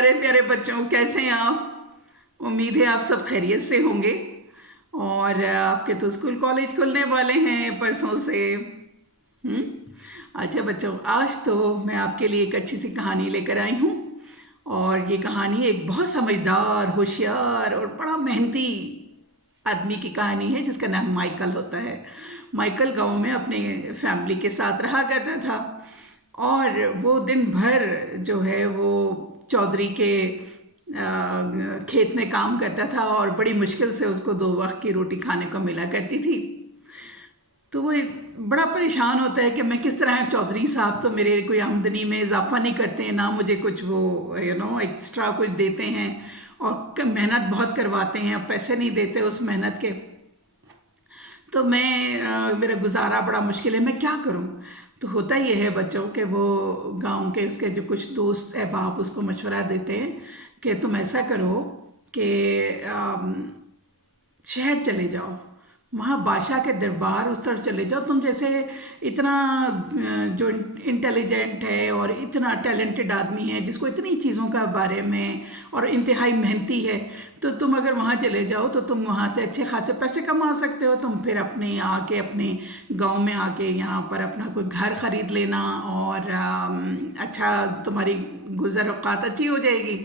प्यारे प्यारे बच्चों, कैसे हैं आप? उम्मीद है आप सब खैरियत से होंगे। और आपके तो स्कूल कॉलेज खुलने वाले हैं परसों से। हम्म अच्छा बच्चों, आज तो मैं आपके लिए एक अच्छी सी कहानी लेकर आई हूँ। और ये कहानी एक बहुत समझदार, होशियार और बड़ा मेहनती आदमी की कहानी है, जिसका नाम माइकल होता है। माइकल गांव में अपने फैमिली के साथ रहा करता था। और वो दिन भर जो है वो चौधरी के खेत में काम करता था, और बड़ी मुश्किल से उसको 2 वक्त की रोटी खाने को मिला करती थी। तो वो बड़ा परेशान होता है कि मैं किस तरह, चौधरी साहब तो मेरे कोई आमदनी में इजाफा नहीं करते हैं, ना मुझे कुछ वो एक्स्ट्रा कुछ देते हैं, और मेहनत बहुत करवाते हैं, अब पैसे नहीं देते उस मेहनत के। तो मेरा गुजारा बड़ा मुश्किल है, मैं क्या करूं? तो होता ये है बच्चों कि वो गांव के उसके जो कुछ दोस्त अहबाब उसको मशवरा देते हैं कि तुम ऐसा करो कि शहर चले जाओ, वहाँ बादशाह के दरबार उस तरफ चले जाओ। तुम जैसे इतना जो इंटेलिजेंट है और इतना टैलेंटेड आदमी है, जिसको इतनी चीज़ों का बारे में, और इंतहाई मेहनती है, तो तुम अगर वहाँ चले जाओ तो तुम वहाँ से अच्छे खासे पैसे कमा सकते हो। तुम फिर अपने गांव में आके यहाँ पर अपना कोई घर ख़रीद लेना, और अच्छा तुम्हारी गुज़र औक़ात अच्छी हो जाएगी।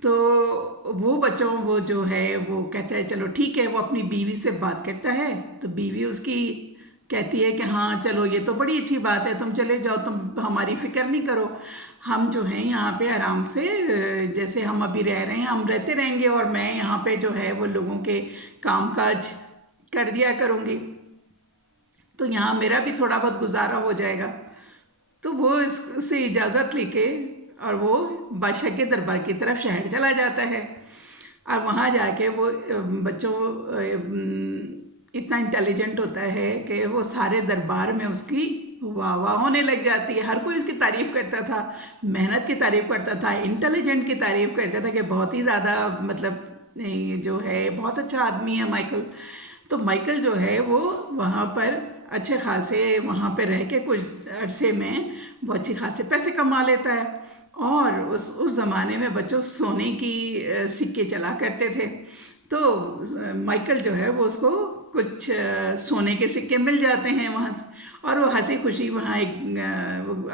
तो वो बच्चों, वो जो है वो कहता है चलो ठीक है। वो अपनी बीवी से बात करता है, तो बीवी उसकी कहती है कि हाँ चलो, ये तो बड़ी अच्छी बात है, तुम चले जाओ, तुम हमारी फ़िक्र नहीं करो, हम जो हैं यहाँ पे आराम से जैसे हम अभी रह रहे हैं हम रहते रहेंगे, और मैं यहाँ पे जो है वो लोगों के कामकाज कर दिया करूँगी, तो यहाँ मेरा भी थोड़ा बहुत गुजारा हो जाएगा। तो वो इससे इजाज़त लेके और वो बादशाह के दरबार की तरफ शहर चला जाता है। और वहाँ जाके वो बच्चों इतना इंटेलिजेंट होता है कि वो सारे दरबार में उसकी वाह वाह होने लग जाती है। हर कोई उसकी तारीफ़ करता था, मेहनत की तारीफ़ करता था, इंटेलिजेंट की तारीफ़ करता था कि बहुत ही ज़्यादा, मतलब जो है बहुत अच्छा आदमी है माइकल। तो माइकल जो है वो वहाँ पर अच्छे खासे वहाँ पे रह के कुछ अरसे में वो अच्छे खासे पैसे कमा लेता है। और उस ज़माने में बच्चों सोने की सिक्के चला करते थे। तो माइकल जो है वो उसको कुछ सोने के सिक्के मिल जाते हैं वहाँ से, और वो हंसी खुशी वहाँ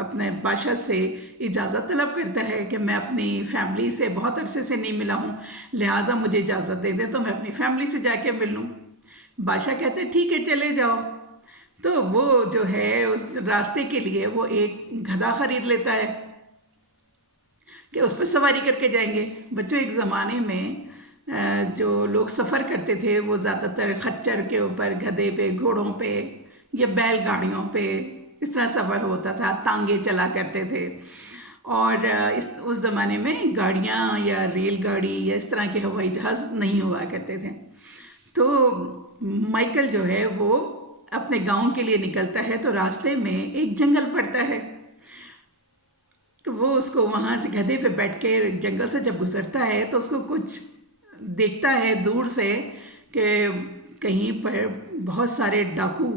अपने बादशाह से इजाज़त तलब करता है कि मैं अपनी फैमिली से बहुत अरसे से नहीं मिला हूँ, लिहाजा मुझे इजाज़त दे दे तो मैं अपनी फैमिली से जाके मिल लूँ। बादशाह कहते हैं ठीक है चले जाओ। तो वो जो है उस रास्ते के लिए वो एक गधा खरीद लेता है कि उस पर सवारी करके जाएंगे। बच्चों, एक ज़माने में जो लोग सफ़र करते थे वो ज़्यादातर खच्चर के ऊपर, गधे पे, घोड़ों पे या बैलगाड़ियों पे इस तरह सफ़र होता था, तांगे चला करते थे। और उस ज़माने में गाड़ियाँ या रेलगाड़ी या इस तरह के हवाई जहाज़ नहीं हुआ करते थे। तो माइकल जो है वो अपने गांव के लिए निकलता है, तो रास्ते में एक जंगल पड़ता है। तो वो उसको वहाँ से गधे पे बैठ के जंगल से जब गुजरता है तो उसको कुछ देखता है दूर से कि कहीं पर बहुत सारे डाकू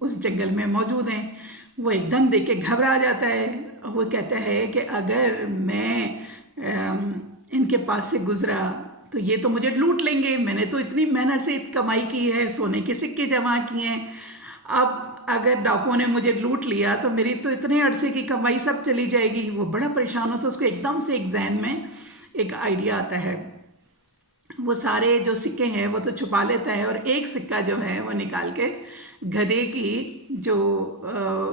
उस जंगल में मौजूद हैं। वो एकदम देख के घबरा जाता है। वो कहता है कि अगर मैं इनके पास से गुजरा तो ये तो मुझे लूट लेंगे, मैंने तो इतनी मेहनत से कमाई की है, सोने के सिक्के जमा किए हैं, अब अगर डाकुओं ने मुझे लूट लिया तो मेरी तो इतने अरसे की कमाई सब चली जाएगी। वो बड़ा परेशान होता है। उसको एकदम से एक जहन में एक आइडिया आता है। वो सारे जो सिक्के हैं वो तो छुपा लेता है, और एक सिक्का जो है वो निकाल के गधे की जो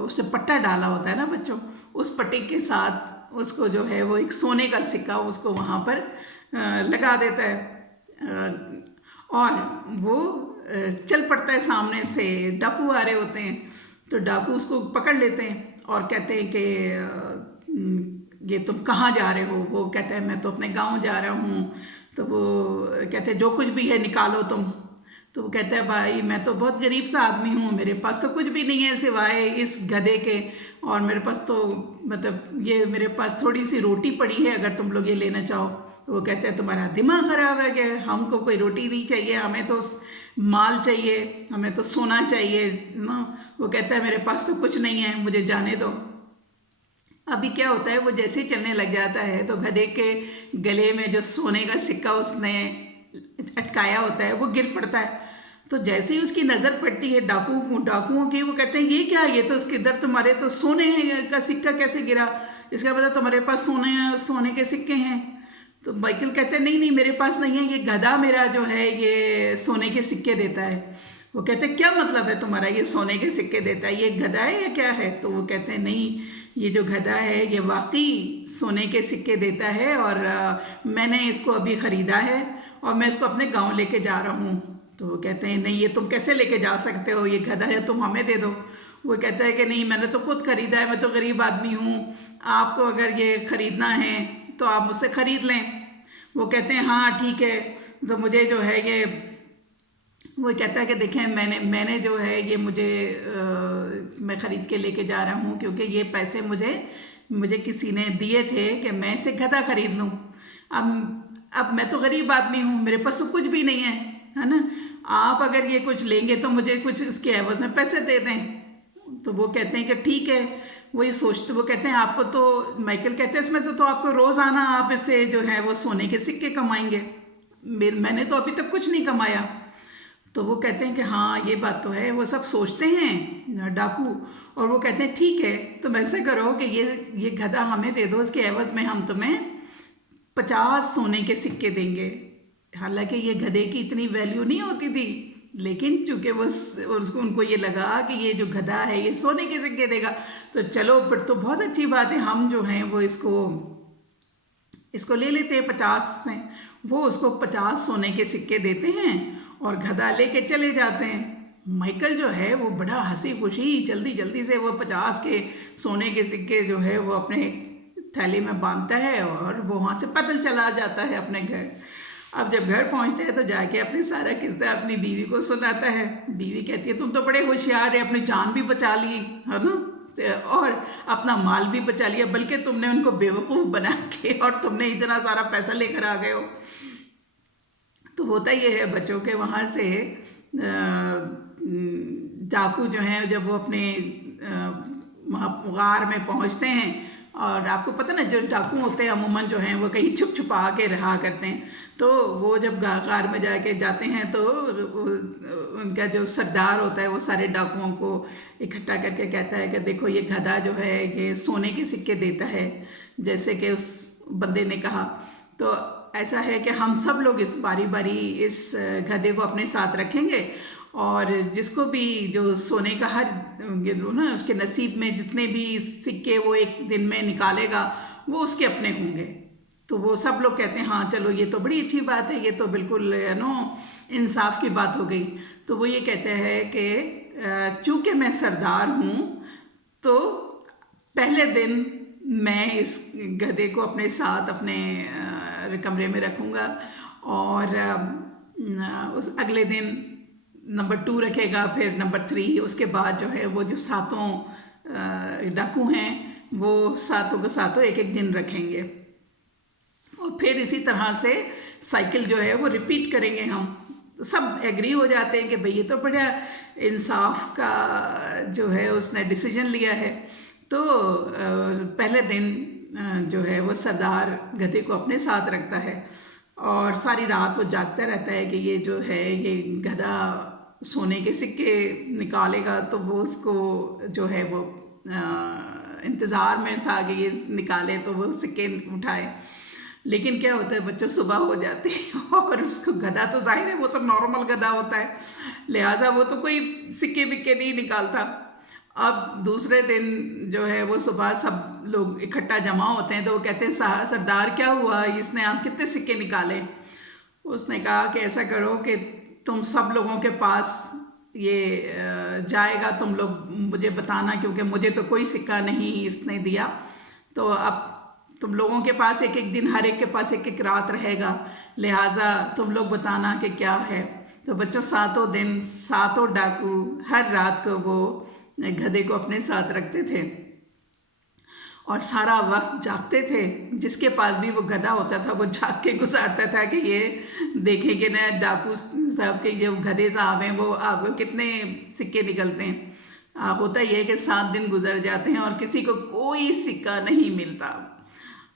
उससे पट्टा डाला होता है ना बच्चों, उस पट्टे के साथ उसको जो है वो एक सोने का सिक्का उसको वहाँ पर लगा देता है। और वो चल पड़ता है। सामने से डाकू आ रहे होते हैं, तो डाकू उसको पकड़ लेते हैं और कहते हैं कि ये तुम कहाँ जा रहे हो? वो कहता है मैं तो अपने गांव जा रहा हूँ। तो वो कहते हैं जो कुछ भी है निकालो तुम। तो वो कहता है भाई मैं तो बहुत गरीब सा आदमी हूँ, मेरे पास तो कुछ भी नहीं है सिवाय इस गधे के, और मेरे पास तो मतलब ये मेरे पास थोड़ी सी रोटी पड़ी है, अगर तुम लोग ये लेना चाहो। वो कहते हैं तुम्हारा दिमाग खराब है क्या? हमको कोई रोटी नहीं चाहिए, हमें तो माल चाहिए, हमें तो सोना चाहिए ना। वो कहता है मेरे पास तो कुछ नहीं है, मुझे जाने दो। अभी क्या होता है, वो जैसे ही चलने लग जाता है तो गधे के गले में जो सोने का सिक्का उसने अटकाया होता है वो गिर पड़ता है। तो जैसे ही उसकी नज़र पड़ती है डाकुओं की, वो कहते हैं ये क्या, ये तो उसके इधर तुम्हारे तो सोने का सिक्का कैसे गिरा, इसका मतलब तुम्हारे पास सोने के सिक्के हैं। तो माइकल कहते हैं नहीं नहीं, मेरे पास नहीं है, ये गधा मेरा जो है ये सोने के सिक्के देता है। वो कहते हैं क्या मतलब है तुम्हारा, ये सोने के सिक्के देता है, ये गधा है या क्या है? तो वो कहते हैं नहीं, ये जो गधा है ये वाकई सोने के सिक्के देता है, और मैंने इसको अभी ख़रीदा है और मैं इसको अपने गांव लेके जा रहा हूँ। तो वो कहते हैं नहीं, ये तुम कैसे लेके जा सकते हो, ये गधा है, तुम हमें दे दो। वो कहता है कि नहीं, मैंने तो खुद ख़रीदा है, मैं तो गरीब आदमी हूँ, आपको अगर ये ख़रीदना है तो आप मुझसे ख़रीद लें। वो कहते हैं हाँ ठीक है, तो मुझे जो है ये, वो कहता है कि देखें मैंने जो है ये मैं ख़रीद के लेके जा रहा हूँ क्योंकि ये पैसे मुझे किसी ने दिए थे कि मैं इसे गधा ख़रीद लूँ। अब मैं तो गरीब आदमी हूँ, मेरे पास तो कुछ भी नहीं है ना, आप अगर ये कुछ लेंगे तो मुझे कुछ इसके एवज़ में पैसे दे दें। तो वो कहते हैं कि ठीक है। वही सोचते, वो कहते हैं आपको तो, माइकल कहते हैं इसमें से तो आपको रोज़ाना आप इससे जो है वो सोने के सिक्के कमाएंगे, मैंने तो अभी तक कुछ नहीं कमाया। तो वो कहते हैं कि हाँ ये बात तो है, वो सब सोचते हैं डाकू, और वो कहते हैं ठीक है, तुम ऐसे करो कि ये गधा हमें दे दो, इसके एवज़ में हम तुम्हें 50 सोने के सिक्के देंगे। हालांकि ये गधे की इतनी वैल्यू नहीं होती थी, लेकिन चूंकि उनको ये लगा कि ये जो गधा है ये सोने के सिक्के देगा, तो चलो फिर तो बहुत अच्छी बात है, हम जो हैं वो इसको ले लेते हैं 50 में। वो उसको 50 सोने के सिक्के देते हैं और गधा लेके चले जाते हैं। माइकल जो है वो बड़ा हंसी खुशी जल्दी जल्दी से वो 50 के सोने के सिक्के जो है वो अपने थैली में बांधता है और वो वहाँ से पैदल चला जाता है अपने घर। अब जब घर पहुँचते हैं तो जाके अपने सारा किस्सा अपनी बीवी को सुनाता है। बीवी कहती है तुम तो बड़े होशियार है, अपनी जान भी बचा ली है ना, और अपना माल भी बचा लिया, बल्कि तुमने उनको बेवकूफ़ बना के और तुमने इतना सारा पैसा लेकर आ गए हो। तो होता ये है बच्चों के, वहाँ से डाकू जो हैं जब वो अपने वहाँ गार में पहुँचते हैं, और आपको पता ना जो डाकू होते हैं अमूमन जो हैं वो कहीं छुप छुपा के रहा करते हैं, तो वो जब गार में जाते हैं तो उनका जो सरदार होता है वो सारे डाकुओं को इकट्ठा करके कहता है कि देखो ये गधा जो है ये सोने के सिक्के देता है, जैसे कि उस बंदे ने कहा। तो ऐसा है कि हम सब लोग इस बारी बारी इस गधे को अपने साथ रखेंगे, और जिसको भी जो सोने का हर ना उसके नसीब में जितने भी सिक्के वो एक दिन में निकालेगा वो उसके अपने होंगे। तो वो सब लोग कहते हैं हाँ चलो ये तो बड़ी अच्छी बात है, ये तो बिल्कुल इंसाफ की बात हो गई। तो वो ये कहते हैं कि चूँकि मैं सरदार हूँ तो पहले दिन मैं इस गधे को अपने साथ अपने कमरे में रखूँगा, और उस अगले दिन नंबर 2 रखेगा, फिर नंबर 3, उसके बाद जो है वो जो सातों डाकू हैं वो सातों को सातों एक एक दिन रखेंगे, और फिर इसी तरह से साइकिल जो है वो रिपीट करेंगे हम। तो सब एग्री हो जाते हैं कि भाई ये तो बड़ा इंसाफ का जो है उसने डिसीजन लिया है। तो पहले दिन जो है वो सरदार गधे को अपने साथ रखता है और सारी रात वो जागता रहता है कि ये जो है ये गधा सोने के सिक्के निकालेगा, तो वो उसको जो है वो इंतज़ार में था कि ये निकाले तो वो सिक्के उठाए। लेकिन क्या होता है बच्चों, सुबह हो जाती है और उसको गधा तो जाहिर है वो तो नॉर्मल गधा होता है, लिहाजा वो तो कोई सिक्के बिक्के नहीं निकालता। अब दूसरे दिन जो है वो सुबह सब लोग इकट्ठा जमा होते हैं, तो वो कहते हैं सरदार क्या हुआ, इसने आप कितने सिक्के निकाले? उसने कहा कि ऐसा करो कि तुम सब लोगों के पास ये जाएगा, तुम लोग मुझे बताना, क्योंकि मुझे तो कोई सिक्का नहीं इसने दिया, तो अब तुम लोगों के पास एक एक दिन, हर एक के पास एक एक रात रहेगा, लिहाजा तुम लोग बताना कि क्या है। तो बच्चों सातों दिन सातों डाकू हर रात को वो गधे को अपने साथ रखते थे और सारा वक्त जागते थे। जिसके पास भी वो गधा होता था वो जाग के गुजारता था कि ये देखेंगे ना डाकू साहब के जो गधे साहब हैं वो कितने सिक्के निकलते हैं। होता ये है कि 7 दिन गुजर जाते हैं और किसी को कोई सिक्का नहीं मिलता।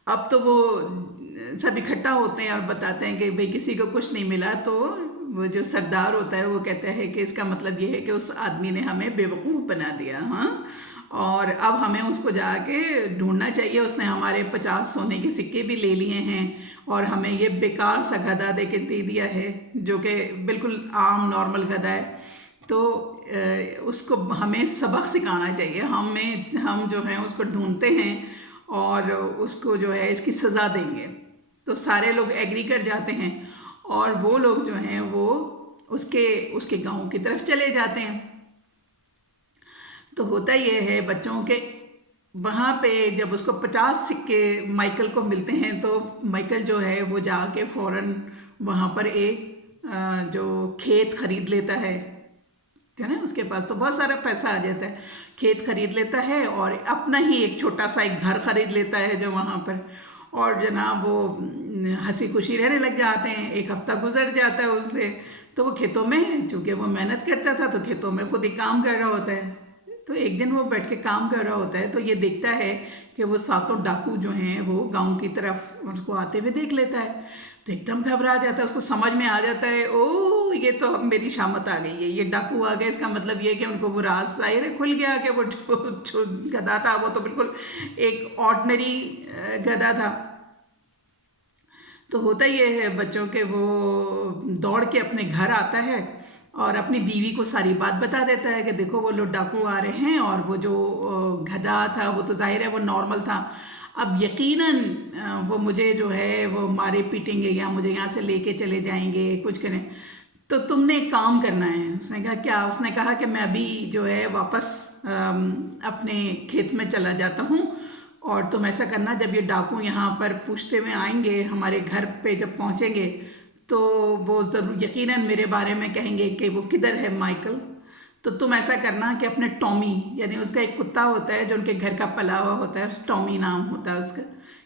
अब तो वो सब इकट्ठा होते हैं और बताते हैं कि भाई किसी को कुछ नहीं मिला, तो वो जो सरदार होता है वो कहता है कि इसका मतलब ये है कि उस आदमी ने हमें बेवकूफ़ बना दिया। हाँ, और अब हमें उसको जाके ढूंढना चाहिए। उसने हमारे 50 सोने के सिक्के भी ले लिए हैं और हमें ये बेकार सा गधा दे के दे दिया है, जो कि बिल्कुल आम नॉर्मल गधा है। तो उसको हमें सबक सिखाना चाहिए। हम जो हैं उसको ढूंढते हैं और उसको जो है इसकी सज़ा देंगे। तो सारे लोग एग्री कर जाते हैं और वो लोग जो हैं वो उसके गांव की तरफ चले जाते हैं। तो होता ये है बच्चों के, वहाँ पे जब उसको 50 सिक्के माइकल को मिलते हैं तो माइकल जो है वो जाके फ़ौरन वहाँ पर एक जो खेत खरीद लेता है ना, उसके पास तो बहुत सारा पैसा आ जाता है। खेत खरीद लेता है और अपना ही एक छोटा सा एक घर खरीद लेता है जो वहाँ पर, और जनाब वो हंसी खुशी रहने लग जाते हैं। एक हफ्ता गुजर जाता है उससे, तो वो खेतों में, चूँकि वो मेहनत करता था तो खेतों में खुद ही काम कर रहा होता है। तो एक दिन वो बैठ के काम कर रहा होता है तो ये देखता है कि वो 7 डाकू जो हैं वो गांव की तरफ उसको आते हुए देख लेता है। तो एकदम घबरा जाता है, उसको समझ में आ जाता है, ओ ये तो अब मेरी शामत आ गई है, ये डाकू आ गए। इसका मतलब ये है कि उनको वो राज ज़ाहिर है खुल गया कि वो जो गधा था वो तो बिल्कुल एक ऑर्डनरी गधा था। तो होता ये है बच्चों के, वो दौड़ के अपने घर आता है और अपनी बीवी को सारी बात बता देता है कि देखो वो लोग डाकू आ रहे हैं और वो जो गधा था वो तो जाहिर है वो नॉर्मल था। अब यकीनन वो मुझे जो है वो मारे पीटेंगे या मुझे यहाँ से लेके चले जाएंगे, कुछ करें। तो तुमने एक काम करना है। उसने कहा क्या? उसने कहा कि मैं अभी जो है वापस अपने खेत में चला जाता हूँ और तुम ऐसा करना, जब ये डाकू यहाँ पर पूछते हुए आएंगे हमारे घर पे जब पहुँचेंगे तो वो ज़रूर यकीनन मेरे बारे में कहेंगे कि वो किधर है माइकल। तो तुम ऐसा करना कि अपने टॉमी, यानी उसका एक कुत्ता होता है जो उनके घर का पला हुआ होता है, टॉमी नाम होता है उसका,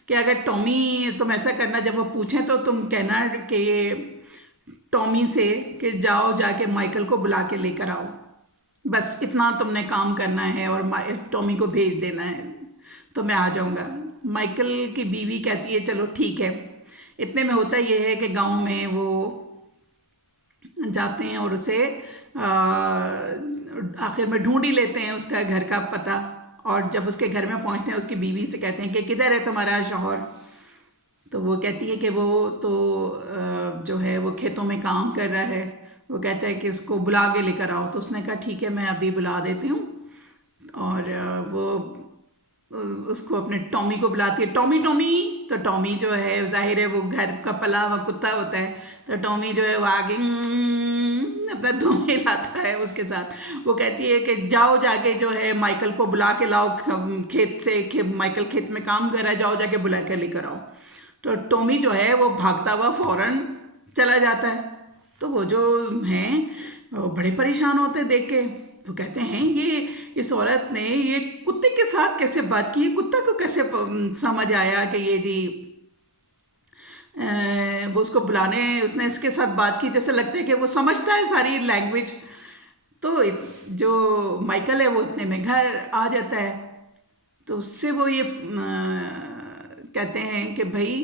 कि अगर टॉमी, तुम ऐसा करना जब वो पूछें तो तुम कहना कि ये टॉमी से कि जाओ जाके माइकल को बुला के लेकर आओ। बस इतना तुमने काम करना है और टॉमी को भेज देना है, तो मैं आ जाऊँगा। माइकल की बीवी कहती है चलो ठीक है। इतने में होता ये है कि गांव में वो जाते हैं और उसे आखिर में ढूंढ ही लेते हैं उसका घर का पता। और जब उसके घर में पहुंचते हैं उसकी बीवी से कहते हैं कि किधर है तुम्हारा शौहर। तो वो कहती है कि वो तो जो है वो खेतों में काम कर रहा है। वो कहता है कि उसको बुला के लेकर आओ। तो उसने कहा ठीक है मैं अभी बुला देती हूँ। और वो उसको अपने टॉमी को बुलाती है, टॉमी टॉमी। तो टॉमी जो है जाहिर है वो घर का पला हुआ कुत्ता होता है, तो टॉमी जो है वो आगे अपना धुन हिलाता है उसके साथ। वो कहती है कि जाओ जाके जो है माइकल को बुला के लाओ खेत से, माइकल खेत में काम कर रहा है, जाओ जाके बुला के लेकर आओ। तो टॉमी जो है वो भागता हुआ फौरन चला जाता है। तो वो जो हैं बड़े परेशान होते हैं देख के। तो कहते हैं ये इस औरत ने ये कुत्ते के साथ कैसे बात की, कुत्ता को कैसे समझ आया कि ये जी वो उसको बुलाने, उसने इसके साथ बात की, जैसे लगता है कि वो समझता है सारी लैंग्वेज। तो जो माइकल है वो इतने में घर आ जाता है। तो उससे वो ये कहते हैं कि भाई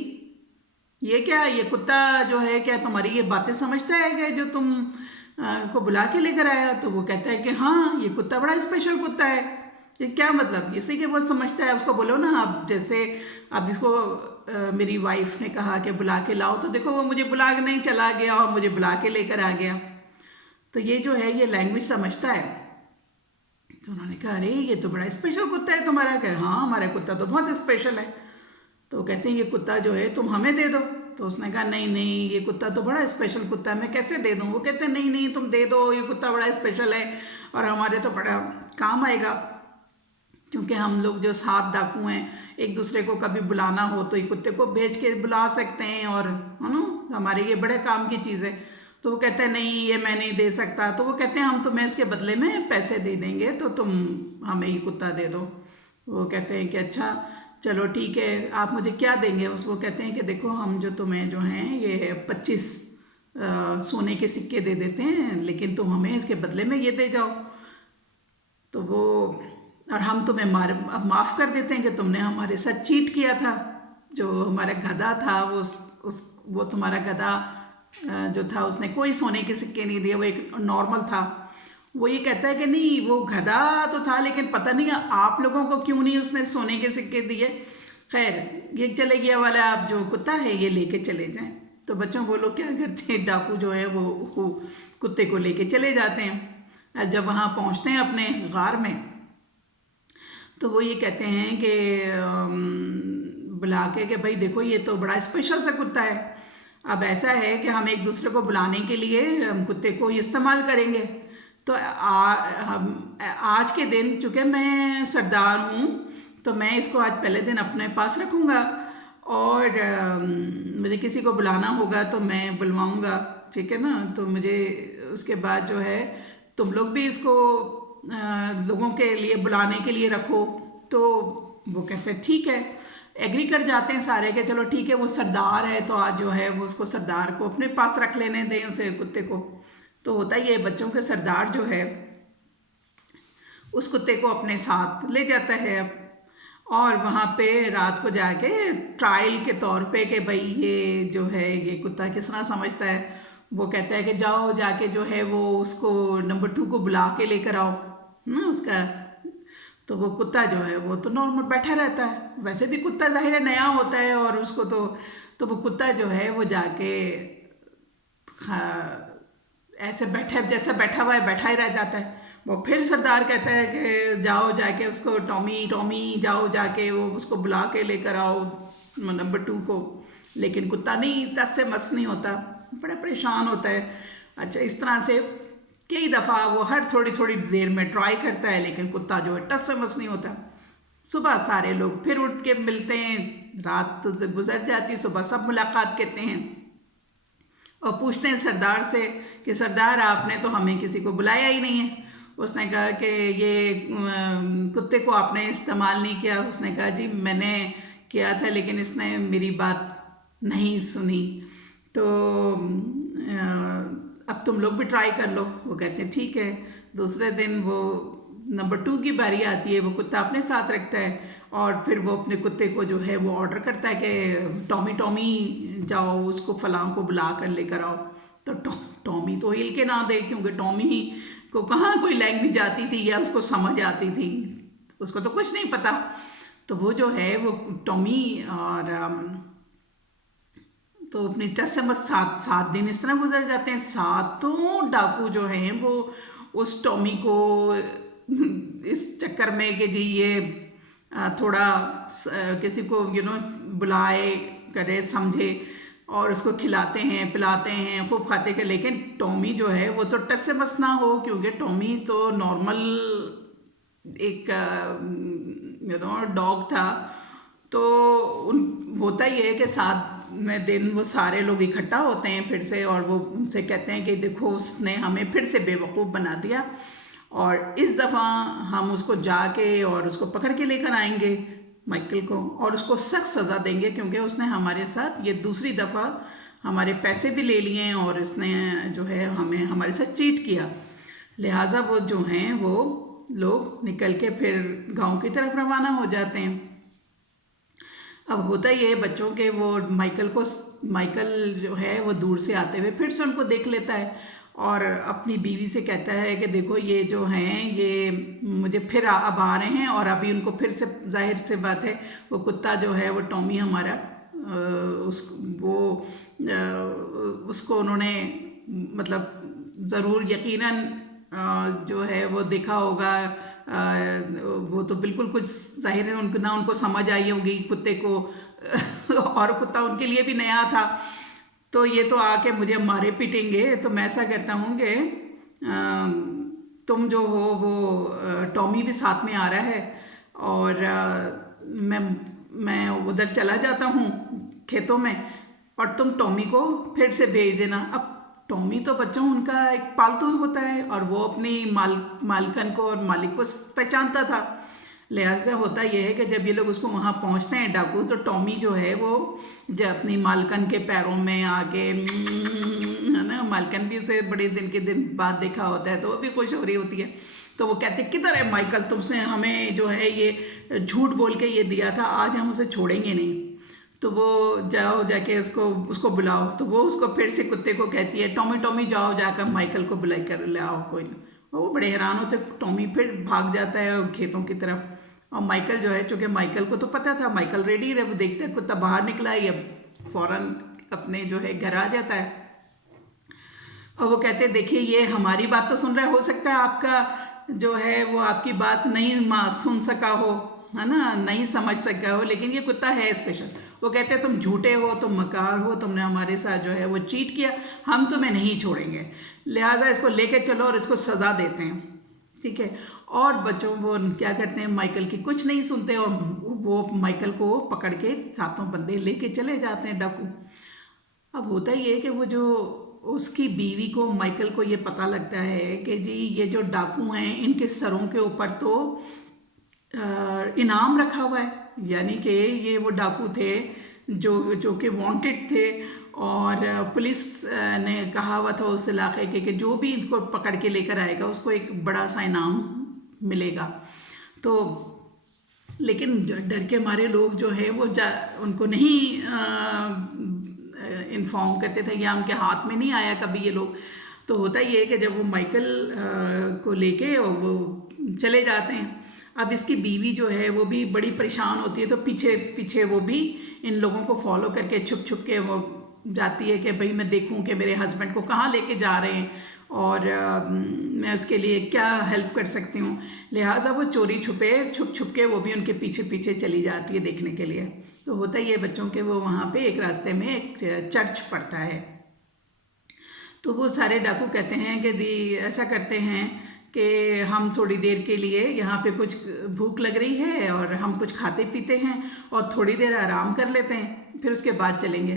ये क्या, ये कुत्ता जो है क्या तुम्हारी ये बातें समझता है क्या जो तुम को बुला के लेकर आया? तो वो कहता है कि हाँ ये कुत्ता बड़ा स्पेशल कुत्ता है। ये क्या मतलब? इसी के वो समझता है। उसको बोलो ना आप, जैसे अब इसको मेरी वाइफ ने कहा कि बुला के लाओ, तो देखो वो मुझे बुला के नहीं चला गया और मुझे बुला के लेकर आ गया। तो ये जो है ये लैंग्वेज समझता है। तो उन्होंने कहा अरे ये तो बड़ा स्पेशल कुत्ता है तुम्हारा। कहा हाँ हमारा कुत्ता तो बहुत स्पेशल है। तो कहते हैं ये कुत्ता जो है तुम हमें दे दो। तो उसने कहा नहीं नहीं ये कुत्ता तो बड़ा स्पेशल कुत्ता है, मैं कैसे दे दूँ? वो कहते हैं नहीं नहीं तुम दे दो, ये कुत्ता बड़ा स्पेशल है और हमारे तो बड़ा काम आएगा, क्योंकि हम लोग जो 7 डाकू हैं एक दूसरे को कभी बुलाना हो तो ये कुत्ते को भेज के बुला सकते हैं, और है ना हमारे ये बड़े काम की चीज़ है। तो वो कहते हैं नहीं ये मैं नहीं दे सकता। तो वो कहते हैं हम तुम्हें इसके बदले में पैसे दे देंगे, तो तुम हमें ये कुत्ता दे दो। वो कहते हैं कि अच्छा चलो ठीक है, आप मुझे क्या देंगे? उसको कहते हैं कि देखो हम जो तुम्हें जो हैं ये 25 सोने के सिक्के दे देते हैं, लेकिन तुम हमें इसके बदले में ये दे जाओ। तो वो, और हम तुम्हें माफ़ कर देते हैं कि तुमने हमारे साथ चीट किया था। जो हमारा गधा था वो तुम्हारा गधा जो था उसने कोई सोने के सिक्के नहीं दिए, वो एक नॉर्मल था। वो ये कहता है कि नहीं वो गधा तो था, लेकिन पता नहीं आप लोगों को क्यों नहीं उसने सोने के सिक्के दिए। खैर ये चले गया वाला, आप जो कुत्ता है ये लेके चले जाएं। तो बच्चों वो लोग क्या करते हैं, डाकू जो है वो कुत्ते को लेके चले जाते हैं। जब वहाँ पहुँचते हैं अपने गार में, तो वो ये कहते हैं कि बुला के भाई देखो ये तो बड़ा स्पेशल सा कुत्ता है। अब ऐसा है कि हम एक दूसरे को बुलाने के लिए हम कुत्ते को इस्तेमाल करेंगे। तो आज के दिन चूँकि मैं सरदार हूँ तो मैं इसको आज पहले दिन अपने पास रखूँगा, और मुझे किसी को बुलाना होगा तो मैं बुलवाऊँगा, ठीक है ना। तो मुझे उसके बाद जो है तुम लोग भी इसको लोगों के लिए बुलाने के लिए रखो। तो वो कहते हैं ठीक है, एग्री कर जाते हैं सारे के चलो ठीक है, वो सरदार है तो आज जो है वो उसको सरदार को अपने पास रख लेने दें उसे कुत्ते को। तो होता ही है बच्चों के सरदार जो है उस कुत्ते को अपने साथ ले जाता है, और वहाँ पे रात को जाके ट्रायल के तौर पे कि भाई ये जो है ये कुत्ता किस तरह समझता है। वो कहता है कि जाओ जाके जो है वो उसको नंबर 2 को बुला के लेकर आओ ना उसका। तो वो कुत्ता जो है वो तो नॉर्मल बैठा रहता है, वैसे भी कुत्ता जाहिर है नया होता है, और उसको तो वो कुत्ता जो है वो जाके ऐसे जैसा बैठा हुआ है बैठा ही रह जाता है। वो फिर सरदार कहता है कि जाओ जाके उसको टॉमी जाओ जाके वो उसको बुला के लेकर आओ नंबर 2 को। लेकिन कुत्ता नहीं, टस से मस नहीं होता, बड़ा परेशान होता है। अच्छा, इस तरह से कई दफ़ा वो हर थोड़ी थोड़ी देर में ट्राई करता है, लेकिन कुत्ता जो है टस से मस नहीं होता। सुबह सारे लोग फिर उठ के मिलते हैं, रात तो गुजर जाती, सुबह सब मुलाकात कहते हैं और पूछते हैं सरदार से कि सरदार आपने तो हमें किसी को बुलाया ही नहीं है। उसने कहा कि ये कुत्ते को आपने इस्तेमाल नहीं किया। उसने कहा जी मैंने किया था लेकिन इसने मेरी बात नहीं सुनी, तो अब तुम लोग भी ट्राई कर लो। वो कहते हैं ठीक है। दूसरे दिन वो नंबर 2 की बारी आती है, वो कुत्ता अपने साथ रखता है और फिर वो अपने कुत्ते को जो है वो ऑर्डर करता है कि टॉमी जाओ उसको फलां को बुला कर लेकर आओ। तो टॉमी तो हिल के ना दे, क्योंकि टॉमी को कहाँ कोई लैंग्वेज आती थी या उसको समझ आती थी, उसको तो कुछ नहीं पता। तो वो जो है वो टॉमी और तो अपनी टस से बस 7 दिन इस तरह गुजर जाते हैं। 7 डाकू जो हैं वो उस टॉमी को इस चक्कर में कि जी ये थोड़ा किसी को बुलाए करे समझे और उसको खिलाते हैं पिलाते हैं खूब खाते के। लेकिन टॉमी जो है वो तो टस से बस ना हो, क्योंकि टॉमी तो नॉर्मल एक डॉग था। तो होता ही है कि 7वें दिन वो सारे लोग इकट्ठा होते हैं फिर से, और वो उनसे कहते हैं कि देखो उसने हमें फिर से बेवकूफ़ बना दिया और इस दफ़ा हम उसको जाके और उसको पकड़ के लेकर आएंगे माइकल को, और उसको सख्त सज़ा देंगे, क्योंकि उसने हमारे साथ ये दूसरी दफ़ा हमारे पैसे भी ले लिए और इसने जो है हमें हमारे साथ चीट किया। लिहाजा वो जो हैं वो लोग निकल के फिर गांव की तरफ रवाना हो जाते हैं। अब होता ही है बच्चों के, वो माइकल जो है वो दूर से आते हुए फिर से उनको देख लेता है और अपनी बीवी से कहता है कि देखो ये जो हैं ये मुझे फिर अब आ रहे हैं, और अभी उनको फिर से जाहिर से बात है वो कुत्ता जो है वो टॉमी हमारा उसको उन्होंने मतलब ज़रूर यकीनन जो है वो देखा होगा। वो तो बिल्कुल कुछ जाहिर है उनको समझ आई होगी कुत्ते को और कुत्ता उनके लिए भी नया था। तो ये तो आके मुझे मारे पीटेंगे, तो मैं ऐसा करता हूँ कि तुम जो हो वो टॉमी भी साथ में आ रहा है और मैं उधर चला जाता हूँ खेतों में, और तुम टॉमी को फिर से भेज देना। अब टॉमी तो बच्चों उनका एक पालतू होता है और वो अपनी मालकन को और मालिक को पहचानता था। लिहाजा होता यह है कि जब ये लोग उसको वहाँ पहुँचते हैं डाकू, तो टॉमी जो है वो जब अपनी मालकन के पैरों में आके है ना, मालकन भी उसे बड़े दिन के दिन बाद देखा होता है तो वो भी खुश हो रही होती है। तो वो कहते किधर है माइकल, तुमने हमें जो है ये झूठ बोल के ये दिया था, आज हम उसे छोड़ेंगे नहीं। तो वो जाओ जाके उसको उसको बुलाओ। तो वो उसको फिर से कुत्ते को कहती है टॉमी टॉमी जाओ जाकर माइकल को बुलाई कर ले आओ कोई। और वो बड़े हैरान होते, टॉमी फिर भाग जाता है खेतों की तरफ। और माइकल जो है, चूँकि माइकल को तो पता था माइकल रेडी है, वो देखता है कुत्ता बाहर निकला है, ये फ़ौरन अपने जो है घर आ जाता है। और वो कहते हैं देखिए ये हमारी बात तो सुन रहा है, हो सकता है आपका जो है वो आपकी बात नहीं सुन सका हो, है ना, नहीं समझ सका हो, लेकिन ये कुत्ता है स्पेशल। वो कहते हैं तुम झूठे हो, तुम मकार हो, तुमने हमारे साथ जो है वो चीट किया, हम तुम्हें नहीं छोड़ेंगे, लिहाजा इसको लेके चलो और इसको सज़ा देते हैं, ठीक है। और बच्चों वो क्या करते हैं, माइकल की कुछ नहीं सुनते और वो माइकल को पकड़ के सातों बंदे लेके चले जाते हैं डाकू। अब होता ही है कि वो जो उसकी बीवी को, माइकल को ये पता लगता है कि जी ये जो डाकू हैं इनके सरों के ऊपर तो इनाम रखा हुआ है, यानी कि ये वो डाकू थे जो कि वांटेड थे। और पुलिस ने कहा हुआ था उस इलाके के कि जो भी इसको पकड़ के लेकर आएगा उसको एक बड़ा सा इनाम मिलेगा। तो लेकिन डर के मारे लोग जो है वो उनको नहीं इन्फॉर्म करते थे, या उनके हाथ में नहीं आया कभी ये लोग। तो होता ही है कि जब वो माइकल को लेके और वो चले जाते हैं, अब इसकी बीवी जो है वो भी बड़ी परेशान होती है, तो पीछे पीछे वो भी इन लोगों को फॉलो करके छुप छुप के वो जाती है कि भाई मैं देखूं कि मेरे हस्बैंड को कहाँ लेके जा रहे हैं और मैं उसके लिए क्या हेल्प कर सकती हूँ। लिहाजा वो चोरी छुपे छुप छुप के वो भी उनके पीछे पीछे चली जाती है देखने के लिए। तो होता ही है बच्चों के, वो वहाँ पे एक रास्ते में एक चर्च पड़ता है। तो वो सारे डाकू कहते हैं कि दी ऐसा करते हैं कि हम थोड़ी देर के लिए यहाँ पे कुछ भूख लग रही है और हम कुछ खाते पीते हैं और थोड़ी देर आराम कर लेते हैं, फिर उसके बाद चलेंगे।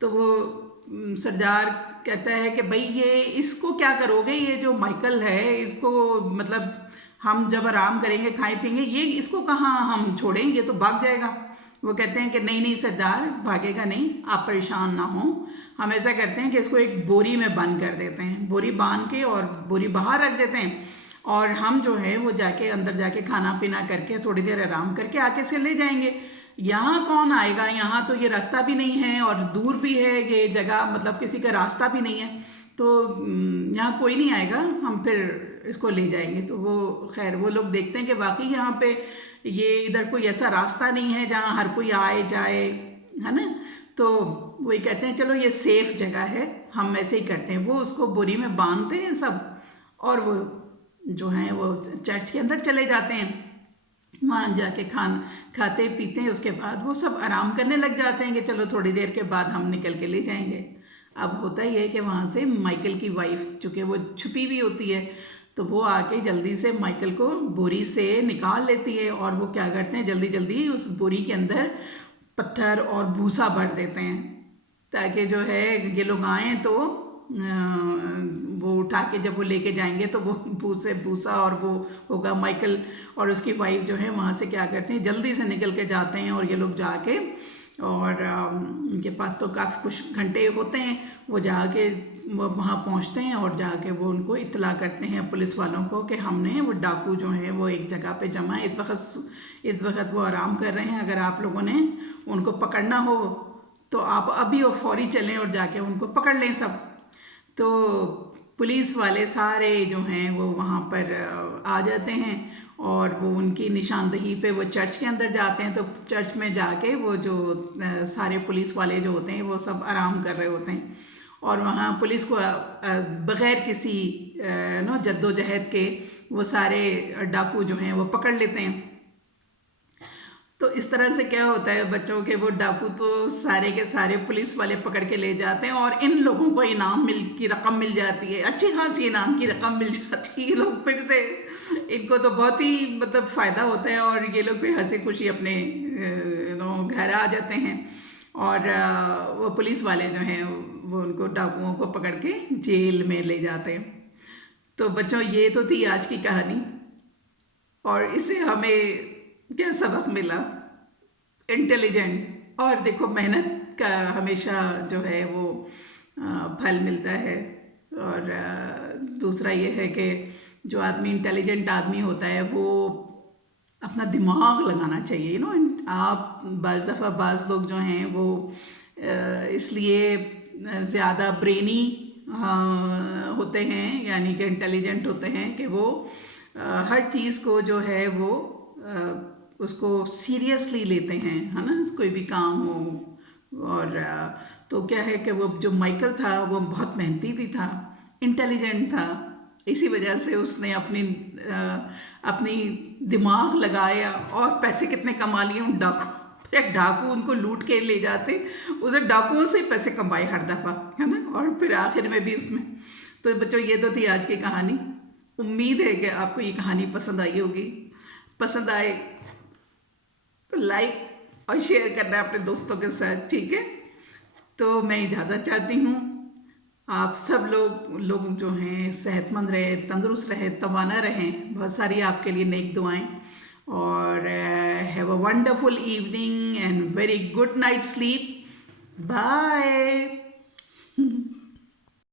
तो वो सरदार कहता है कि भाई ये इसको क्या करोगे, ये जो माइकल है इसको मतलब हम जब आराम करेंगे खाएं पिएंगे, ये इसको कहाँ हम छोड़ें, ये तो भाग जाएगा। वो कहते हैं कि नहीं नहीं सरदार, भागेगा नहीं, आप परेशान ना हो, हम ऐसा करते हैं कि इसको एक बोरी में बंद कर देते हैं, बोरी बांध के और बोरी बाहर रख देते हैं और हम जो है वो जाके अंदर जाके खाना पीना करके थोड़ी देर आराम करके आके से ले जाएंगे। यहाँ कौन आएगा, यहाँ तो ये रास्ता भी नहीं है और दूर भी है ये जगह, मतलब किसी का रास्ता भी नहीं है, तो यहाँ कोई नहीं आएगा, हम फिर इसको ले जाएंगे। तो वो खैर वो लोग देखते हैं कि वाकई यहाँ पे ये इधर कोई ऐसा रास्ता नहीं है जहाँ हर कोई आए जाए, है ना। तो वही कहते हैं चलो ये सेफ जगह है, हम ऐसे ही करते हैं। वो उसको बोरी में बांधते हैं सब और वो जो हैं वो चर्च के अंदर चले जाते हैं, वहाँ जाके खाते पीते हैं। उसके बाद वो सब आराम करने लग जाते हैं कि चलो थोड़ी देर के बाद हम निकल के ले जाएंगे। अब होता ही है कि वहाँ से माइकल की वाइफ, चूँकि वो छुपी हुई होती है, तो वो आके जल्दी से माइकल को बोरी से निकाल लेती है और वो क्या करते हैं जल्दी जल्दी उस बोरी के अंदर पत्थर और भूसा भर देते हैं, ताकि जो है ये लोग आएँ तो वो उठा के जब वो लेके जाएंगे तो वो भूसा और वो होगा। माइकल और उसकी वाइफ जो है वहाँ से क्या करते हैं जल्दी से निकल के जाते हैं और ये लोग जाके, और उनके पास तो काफ़ी कुछ घंटे होते हैं, वो जाके वो वहाँ पहुँचते हैं और जाके वो उनको इत्तला करते हैं पुलिस वालों को कि हमने वो डाकू जो है वो एक जगह पे जमा है, इस वक्त वो आराम कर रहे हैं, अगर आप लोगों ने उनको पकड़ना हो तो आप अभी और फौरी चलें और जाके उनको पकड़ लें सब। तो पुलिस वाले सारे जो हैं वो वहाँ पर आ जाते हैं और वो उनकी निशानदेही पे वो चर्च के अंदर जाते हैं। तो चर्च में जाके वो जो सारे पुलिस वाले जो होते हैं वो सब आराम कर रहे होते हैं और वहाँ पुलिस को बग़ैर किसी जद्दोजहद के वो सारे डाकू जो हैं वो पकड़ लेते हैं। तो इस तरह से क्या होता है बच्चों के, वो डाकू तो सारे के सारे पुलिस वाले पकड़ के ले जाते हैं और इन लोगों को इनाम की रकम मिल जाती है, अच्छी खासी इनाम की रकम मिल जाती है। ये लोग फिर से, इनको तो बहुत ही मतलब फ़ायदा होता है और ये लोग फिर हंसी खुशी अपने घर आ जाते हैं। और वो पुलिस वाले जो हैं वो उनको डाकुओं को पकड़ के जेल में ले जाते हैं। तो बच्चों ये तो थी आज की कहानी, और इसे हमें क्या सबक मिला, इंटेलिजेंट और देखो मेहनत का हमेशा जो है वो फल मिलता है। और दूसरा ये है कि जो आदमी इंटेलिजेंट आदमी होता है वो अपना दिमाग लगाना चाहिए, आप बाज़ दफ़ा बाज़ लोग जो हैं वो इसलिए ज़्यादा ब्रेनी होते हैं, यानी कि इंटेलिजेंट होते हैं कि वो हर चीज़ को जो है वो उसको सीरियसली लेते हैं, है ना, कोई भी काम हो। और तो क्या है कि वो जो माइकल था वो बहुत मेहनती भी था, इंटेलिजेंट था, इसी वजह से उसने अपनी दिमाग लगाया और पैसे कितने कमा लिए उन डाकू उनको लूट के ले जाते, उसे डाकुओं से पैसे कमाए हर दफ़ा, है ना, और फिर आखिर में भी उसमें। तो बच्चों ये तो थी आज की कहानी। उम्मीद है कि आपको ये कहानी पसंद आई होगी। पसंद आए तो लाइक और शेयर करना अपने दोस्तों के साथ, ठीक है। तो मैं इजाज़त चाहती हूँ, आप सब लोग जो हैं सेहतमंद रहें, तंदुरुस्त रहें, तवाना रहें। बहुत सारी आपके लिए नेक दुआएं, और have a wonderful evening and very good night sleep. Bye.